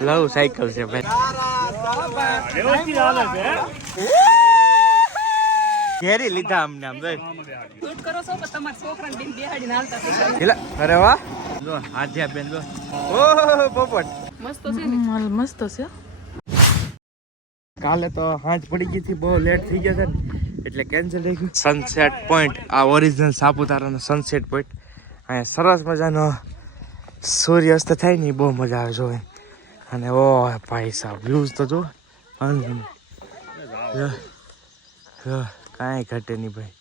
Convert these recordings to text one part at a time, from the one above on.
લવ cycle છે ભાઈ. ઘેરી લીધા અમને આમ જોઈ. અરે વાહ જો હાથિયા બેન જો. ઓહો પોપટ મસ્ત છે ને. મસ્ત છે. કાલે તો હાંજ પડી ગઈ હતી, બહુ લેટ થઈ ગયા છે ને એટલે કેન્સલ થઈ ગયું. સનસેટ પોઈન્ટ, આ ઓરિજિનલ સાપુતારાનો સનસેટ પોઈન્ટ. અહીંયા સરસ મજાનો સૂર્યાસ્ત થાય ને બહુ મજા આવે જોવે. અને ઓ ભાઈ સાહેબ વ્યૂઝ તો જો કાંઈ ઘટે નહીં ભાઈ.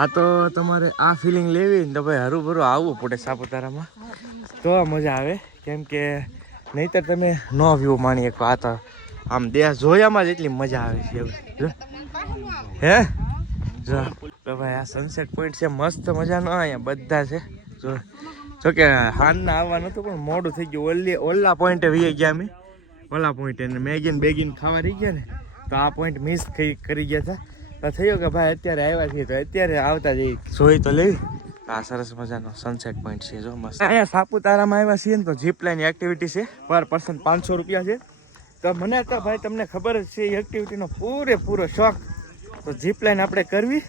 આ તો તમારે આ ફિલિંગ લેવી ને તો ભાઈ હરું આવવું પડે સાપુતારામાં તો મજા આવે. કેમ કે નહીંતર તમે નો વ્યૂ માણી શકો. આ તો આમ દેહ જોયામાં જ એટલી મજા આવે છે એવું જો. હે જો તો ભાઈ આ સનસેટ પોઈન્ટ છે મસ્ત મજાનો. અહીંયા બધા છે જો. જોકે હાનના આવવા નતું પણ મોડું થઈ ગયું. ઓલા પોઈન્ટે વી ગયા અમે. ઓલા પોઈન્ટે મેગીન બેગીન ખાવા રહી ગયા ને તો આ પોઈન્ટ મિસ કરી ગયા હતા. તો થયું કે ભાઈ અત્યારે આવ્યા છીએ તો અત્યારે આવતા જઈ જોઈ તો લેવી. આ સરસ મજાનો સનસેટ પોઈન્ટ છે જો મસ્ત. અહીંયા સાપુતારામાં આવ્યા છીએ ને તો જીપ લાઈન એક્ટિવિટી છે. પર પર્સન 500 રૂપિયા છે. તો મને તો ભાઈ તમને ખબર જ છે એ એક્ટિવિટીનો પૂરેપૂરો શોખ. તો જીપ લાઈન આપણે કરવી.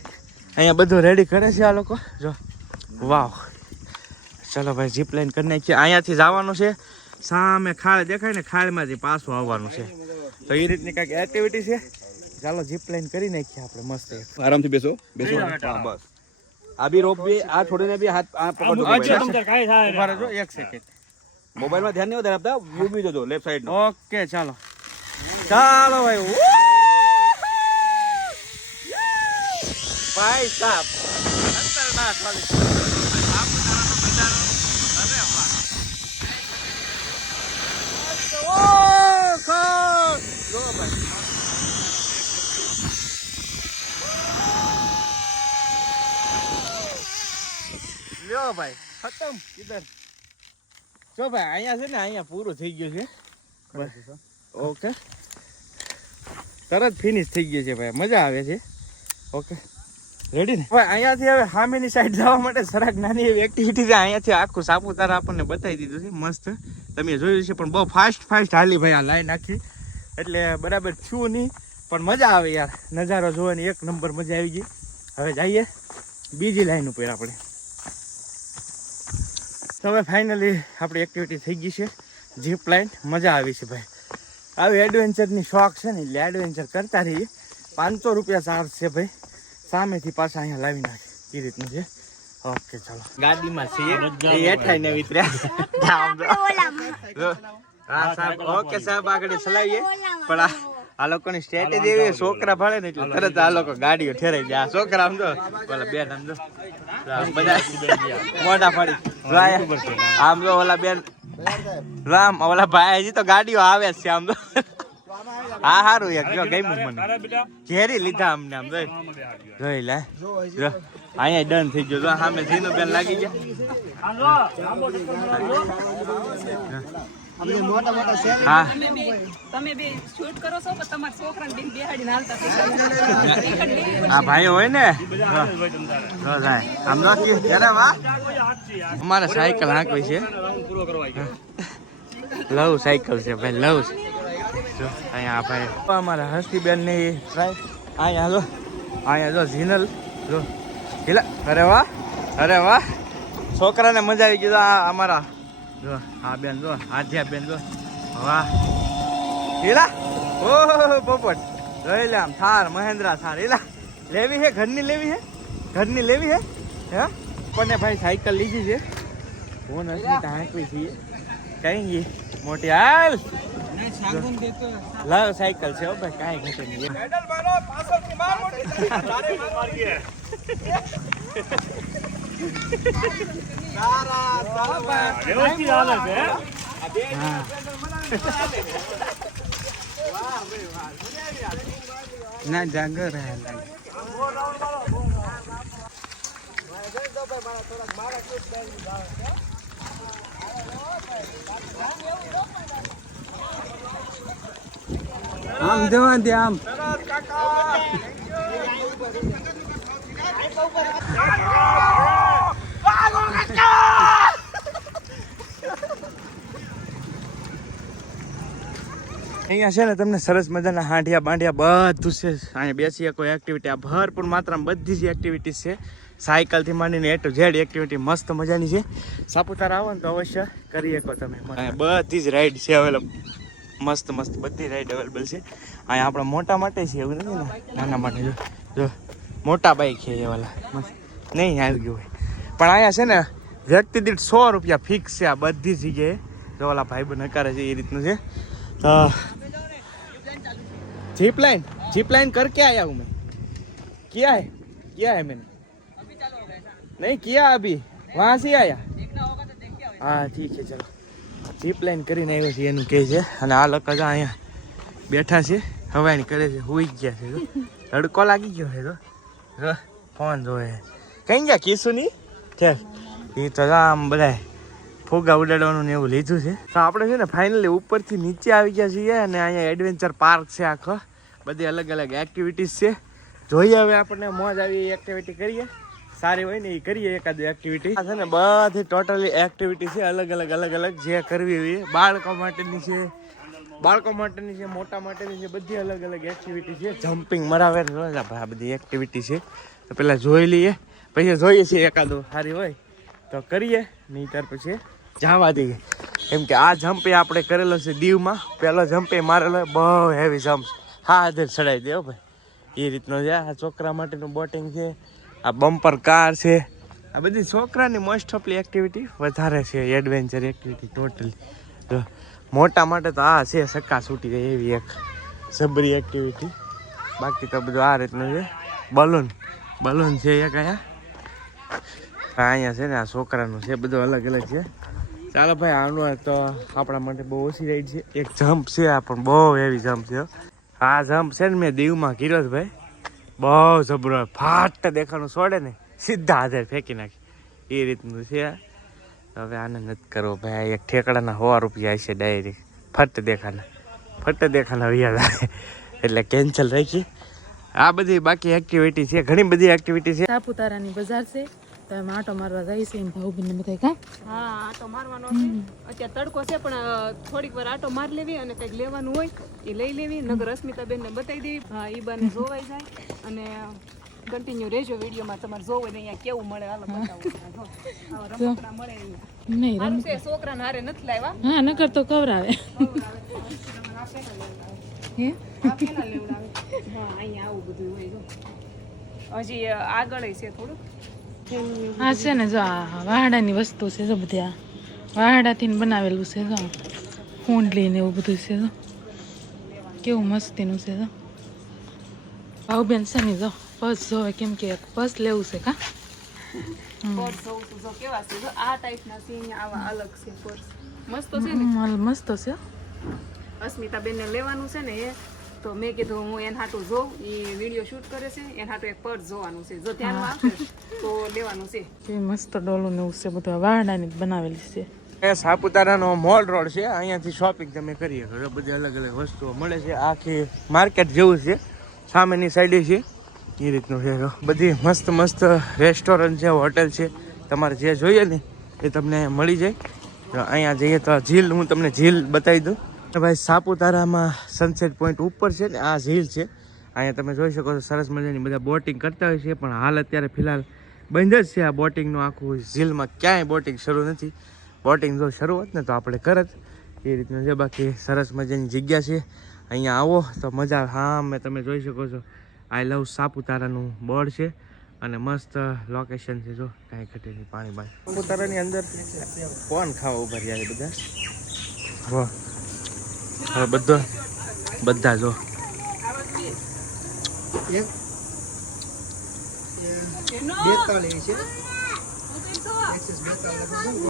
અહીંયા બધું રેડી કરે છે આ લોકો જો. વાવ ચલો ભાઈ જીપ લાઈન કરી નાખીએ. અહીંયાથી જવાનું છે સામે ખાળ દેખાય ને ખાળમાંથી પાછું આવવાનું છે. તો એ રીતની કાંઈક એક્ટિવિટી છે. ચાલો જીપ લાઈન કરી નાખીએ આપણે મસ્ત. આરામથી બેસો હા બસ. આ બી રોપ બી આ છોડીને બી હાથ આ પકડજો. ઉભા રહેજો 1 સેકન્ડ. મોબાઈલમાં ધ્યાન નહીં વધારે આપતા. વ્યૂ બી જોજો લેફ્ટ સાઈડ નો. ઓકે ચાલો ચાલો ભાઈ. ભાઈ સાહેબ ખતરનાક વાળી લ્યો ભાઈ ખતમ કિધર. જો ભાઈ અહીંયા છે ને અહીંયા પૂરું થઈ ગયું છે. ઓકે તરત ફિનિશ થઈ ગયું છે ભાઈ. મજા આવે છે. ઓકે રેડી ને ભાઈ. અહીંયાથી હવે સામેની સાઈડ જવા માટે સરાક નાની એવી એક્ટિવિટી છે. અહીંયાથી આખું સાપુતારા આપણને બતાવી દીધું છે મસ્ત. તમે જોયું છે પણ બહુ ફાસ્ટ હાલી ભાઈ આ લાઈન આખી. એટલે બરાબર થયું નહીં પણ મજા આવે યાર. નજારો જોવાની એક નંબર મજા આવી ગઈ. હવે જઈએ બીજી લાઈન ઉપર આપણે. તો હવે ફાઇનલી આપણી એક્ટિવિટી થઈ ગઈ છે જીપ લાઈન. મજા આવી છે ભાઈ. આવી એડવેન્ચરની શોખ છે ને એટલે એડવેન્ચર કરતા રહીએ. 500 રૂપિયા ચાર્જ છે ભાઈ. સામેથી પાછા અહીંયા લાવી નાખે એ રીતનું છે. ઓકે ચાલો ગાડીમાં છીએ. હેઠાઈ ને વિતર્યા સાહેબ. ઓકે સાહેબ આગળ ચલાવીએ. પણ આ લોકોની સ્ટ્રેટેજી એવી છોકરા ભાડે ને એટલે તરત આ લોકો ગાડીઓ ઠેરાઈ જાય. આ છોકરા આમ જો ઓલા બેન આમ જો બધા મોઢા ફાડી આમ જો ઓલા બેન રામ ઓલા ભાઈ હજી તો ગાડીઓ આવે જ છે આમ તો. હા સારું એક જો ગમ્યું મને. ઘેરી લીધા અમને આમ જોઈ લે. અહીંયા ડન થઈ ગયો. સામે જીનો બેન લાગી ગયા. હા તમે બે શૂટ કરો છો પણ તમારા છોકરાને બેન બેહાડીને હાલતા આ ભાઈ હોય ને આમ અરે વાહ. અમારે સાયકલ હાંકવી છે. લવ સાયકલ છે ભાઈ. લવ અહીંયા ભાઈ અમારા હસ્તીબેન ની ટ્રાય. અહીંયા જો જીનલ જો હિલા. અરે વાહ અરે વાહ. છોકરાને મજા આવી ગઈ. આ અમારા જો હા બેન જો હાથિયા બેન જો. વાહ હિલા. ઓહો પોપટ જોઈ લે આમ થાર મહેન્દ્રા થાર. હિલા લેવી હે ઘરની લેવી હે ઘરની લેવી હે હે પણ ભાઈ સાયકલ લીધી છે. હું નથી હાંકવી છીએ કઈ મોટી હાલ. લાવ સાયકલ છે ભાઈ કાંઈ ઘટે નહીં. ના જાગર આમ જવા દે આમ. અહીંયા છે ને તમને સરસ મજાના હાંડિયા બાંડિયા બધું છે. અહીંયા બેસી કોઈ એક્ટિવિટી આ ભરપૂર માત્રામાં બધી જ એક્ટિવિટીઝ છે. સાયકલથી માંડીને A to Z એક્ટિવિટી મસ્ત મજાની છે. સાપુતારા આવો ને તો અવશ્ય કરી શકો તમે. અહીંયા બધી જ રાઈડ છે અવેલેબલ, મસ્ત મસ્ત બધી રાઈડ અવેલેબલ છે. અહીંયા આપણા મોટા માટે છે એવું નથી ને, નાના માટે જો મોટા બાઈક છે એ વાલા મસ્ત નહીં આવી ગયું હોય. પણ અહીંયા છે ને વ્યક્તિ દીઠ 100 રૂપિયા ફિક્સ છે આ બધી જગ્યાએ. જો ઓલા ભાઈ બન કરે છે એ રીતનું છે. जीप लाइन करके आया हूँ मैं. किया है मैंने नहीं किया अभी, वहाँ से आया. हाँ ठीक है चलो. जीप लाइन કરીને આવ્યો છે એનું કહે છે. અને આ લોકો જો અહીંયા બેઠા છે, હવાઈ કરે છે, હુઈ ગયા છે. તડકો લાગી ગયો છે તો ફોન જોવે. કઈ ગયા કિશુની છે એ તો આમ બધા ફોગા ઉડાડવાનું ને એવું લીધું છે. તો આપણે છે ને ફાઇનલી ઉપરથી નીચે આવી ગયા છીએ અને અહીંયા એડવેન્ચર પાર્ક છે આખો, બધી અલગ અલગ એક્ટિવિટીઝ છે. જોઈએ હવે આપણને મોજ આવી એક્ટિવિટી કરીએ, સારી હોય ને એ કરીએ એકાદ એક્ટિવિટી. આ છે ને બધી ટોટલી એક્ટિવિટી છે અલગ અલગ જે કરવી હોય. બાળકો માટેની છે, મોટા માટેની છે, બધી અલગ અલગ એક્ટિવિટી છે. જમ્પિંગ મરાવે આ બધી એક્ટિવિટી છે. તો પેલા જોઈ લઈએ, પછી જોઈએ છીએ એકાદો સારી હોય તો કરીએ, નહીં ત્યાર પછી જવા દઈએ. કેમ કે આ જમ્પ એ આપણે કરેલો છે દીવમાં, પહેલો જમ્પ એ મારેલો, બહુ હેવી જમ્પ. હા હાજર ચડાવી દે ભાઈ, એ રીતનો છે. આ છોકરા માટેનું બોટિંગ છે, આ બમ્પર કાર છે, આ બધી છોકરાની મોસ્ટ ઓફલી એક્ટિવિટી વધારે છે, એડવેન્ચર એક્ટિવિટી ટોટલી. જો મોટા માટે તો આ છે સક્કા છૂટી જાય એવી એક સબરી એક્ટિવિટી. બાકી તો બધું આ રીતનું છે. બલૂન છે એક અહીંયા છે ને આ છોકરાનું છે, બધું અલગ અલગ છે. ચાલો ભાઈ આનું તો આપણા માટે બહુ ઓછી રાઈડ છે. એક જમ્પ છે આ પણ બહુ હેવી જમ્પ છે. આ જમ્પ છે ને મેં દીવમાં કર્યો છે ભાઈ, બહુ જબરો, ફાટ દેખાનું છોડે ને સીધા હાજર ફેંકી નાખી એ રીતનું છે. હવે આને નથી કરવો ભાઈ, એક ઠેકડાના 100 રૂપિયા છે ડાયરેક્ટ ફટ દેખાના વ્યાજ આવે એટલે કેન્સલ રાખી. આ બધી બાકી એક્ટિવિટી છે, ઘણી બધી એક્ટિવિટી છે. સાપુતારાની બજાર છે તો એમાં આટો મારવા જાય છે ને ભાઉબીને બધા કા. હા આટો મારવાનો છે. અત્યારે તડકો છે પણ થોડીક વાર આટો માર લેવી અને કંઈક લેવાનું હોય એ લઈ લેવી. નગર અસ્મિતાબેન ને બતાવી દેવી. હા એ બાને જોવાઈ જાય અને કન્ટિન્યુ રહેજો વિડીયોમાં. તમારે જોવું ને અહીંયા કેવું મળે હાલો બતાવો. રમકડા મળે નહીં સારું છે. છોકરાને હારે નથી લાવ્યા. હા નકર તો કવરાવે. હે હા અહીંયા આવું બધું હોય જો. હજી આગળ છે થોડુંક. આ છે ને જો આ વાહડાની વસ્તુ છે, જો બધી આ વાહડાથી બનાવેલું છે. જો કુંડલી ને એવું બધું છે, જો કેવું મસ્તીનું છે. જો ભાઉબેન છે ને જો પર્સ જોવે, કેમ કે પર્સ લેવું છે કા. પર્સ જોઉં છું જો કેવા છે. જો આ ટાઈપના છે, અહીંયા આવા અલગ છે પર્સ. મસ્ત છે ને, મસ્ત છે. અસ્મિતાબેનને લેવાનું છે ને એ તો મેં કીધું હું એના હાટું જોઉં, એ વિડીયો શૂટ કરે છે, એના હાટું એક પર્સ જોવાનું છે. જો ધ્યાનમાં આપે તો લેવાનું છે. કે મસ્ત ડોલું ને એવું છે, બધું વાહડાની બનાવેલી છે. એ સાપુતારાનો મોલ રોડ છે, અહીંયાથી શોપિંગ તમે કરી શકો. બધી અલગ અલગ વસ્તુઓ મળે છે, આખી માર્કેટ જેવું છે. સામેની સાઈડે છે એ રીતનું છે. બધી મસ્ત રેસ્ટોરન્ટ છે, હોટેલ છે, તમારે જે જોઈએ ને એ તમને મળી જાય. અહીંયા જઈએ તો ઝીલ, હું તમને ઝીલ બતાવી દઉં ભાઈ. સાપુતારામાં સનસેટ પોઈન્ટ ઉપર છે ને આ ઝીલ છે. અહીંયા તમે જોઈ શકો છો સરસ મજાની બધા બોટિંગ કરતા હોય છે, પણ હાલ અત્યારે ફિલહાલ બંધ જ છે આ બોટિંગનું આખું. ઝીલમાં ક્યાંય બોટિંગ શરૂ નથી. બોટિંગ જો શરૂ હોત ને તો આપણે કરત એ રીતનું છે. બાકી સરસ મજાની જગ્યા છે, અહીંયા આવો તો મજા. હા મેં તમે જોઈ શકો છો આઈ લવ સાપુતારાનું બોર્ડ છે અને મસ્ત લોકેશન છે. જો કાંઈ ઘટે નહીં, પાણી બાય. સાપુતારાની અંદર કોણ ખાવા ઉભા રહ્યા છે બધા. વાહ હવે બધા જો